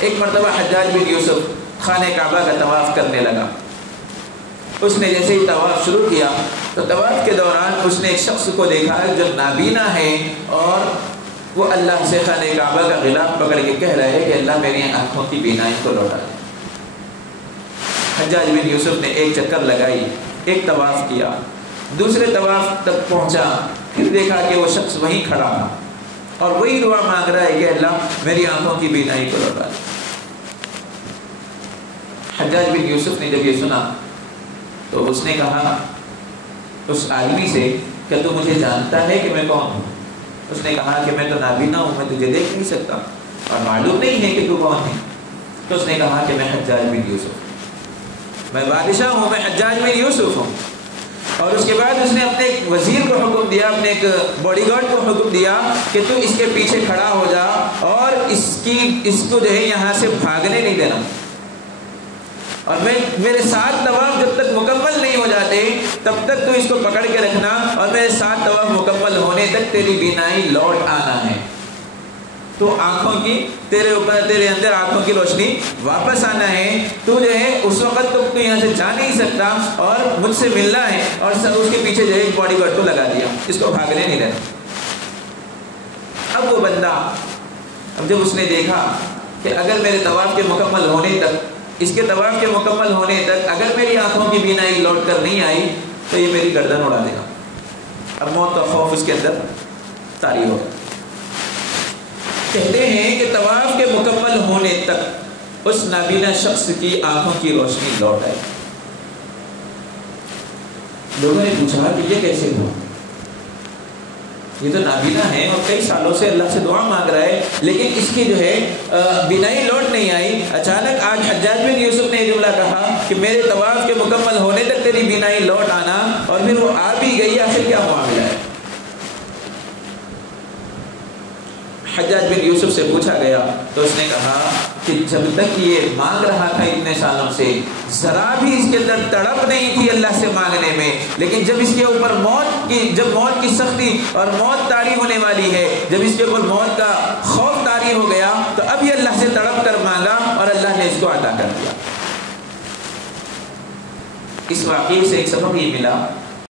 ایک مرتبہ حجاج بن یوسف خانہ کعبہ کا طواف کرنے لگا. اس نے جیسے ہی طواف شروع کیا تو طواف کے دوران اس نے ایک شخص کو دیکھا جو نابینا ہے اور وہ اللہ سے خانہ کعبہ کا غلاف پکڑ کے کہہ رہا ہے کہ اللہ میری آنکھوں کی بینائی کو لوٹا دے. حجاج بن یوسف نے ایک چکر لگائی، ایک طواف کیا، دوسرے طواف تک پہنچا، پھر دیکھا کہ وہ شخص وہیں کھڑا تھا اور وہی دعا مانگ رہا ہے کہ اللہ میری آنکھوں کی بینائی کو لوٹا دے. حجاج بن یوسف نے جب یہ سنا تو اس نے کہا اس آدمی سے کہ تو مجھے جانتا ہے کہ میں کون ہوں؟ اس نے کہا کہ میں تو نابینا ہوں، میں تجھے دیکھ نہیں سکتا اور معلوم نہیں ہے کہ تو کون ہے. تو اس نے کہا کہ میں حجاج بن یوسف، میں بادشاہ ہوں، میں حجاج بن یوسف ہوں. اور اس کے بعد اس نے اپنے ایک وزیر کو حکم دیا، اپنے ایک باڈی گارڈ کو حکم دیا کہ تو اس کے پیچھے کھڑا ہو جا اور اس کو جو ہے یہاں سے بھاگنے نہیں دینا، اور میرے 7 طواف جب تک مکمل نہیں ہو جاتے تب تک تو اس کو پکڑ کے رکھنا، اور میرے 7 طواف مکمل ہونے تک تیری بینائی لوٹ آنا ہے. تو آنکھوں کی تیرے اندر آنکھوں کی روشنی واپس آنا ہے. تو جو ہے اس وقت تو یہاں سے جا نہیں سکتا اور مجھ سے ملنا ہے. اور اس کے پیچھے جو ہے ایک باڈی گارڈ کو لگا دیا، اس کو بھاگنے نہیں دینا. اب وہ بندہ جب اس نے دیکھا کہ اگر میرے طواف کے مکمل ہونے تک، اس کے طواف کے مکمل ہونے تک اگر میری آنکھوں کی بینائی لوٹ کر نہیں آئی تو یہ میری گردن اڑا دے گا. اب موت کا خوف اس کے اندر طاری ہوگا. کہتے ہیں کہ طواف کے مکمل ہونے تک اس نابینا شخص کی آنکھوں کی روشنی لوٹ آئی. لوگوں نے پوچھا کہ یہ کیسے ہوا؟ یہ تو نابینا ہے اور کئی سالوں سے اللہ سے دعا مانگ رہا ہے لیکن اس کی جو ہے بینائی لوٹ نہیں آئی. اچانک آج حجاج بن یوسف نے یہ جملہ کہا کہ میرے طواف کے مکمل ہونے تک تیری بینائی لوٹ آنا، اور پھر وہ آ بھی گئی. آخر کیا معاملہ ہے؟ حجاج بن یوسف سے پوچھا گیا تو اس نے کہا کہ جب تک یہ مانگ رہا تھا اتنے سالوں سے ذرا بھی اس کے اندر تڑپ نہیں تھی اللہ سے مانگنے میں، لیکن جب اس کے اوپر موت کی سختی اور موت طاری ہونے والی ہے، جب اس کے اوپر موت کا خوف طاری ہو گیا تو اب یہ اللہ سے تڑپ کر مانگا اور اللہ نے اس کو عطا کر دیا. اس واقعے سے ایک سبق یہ ملا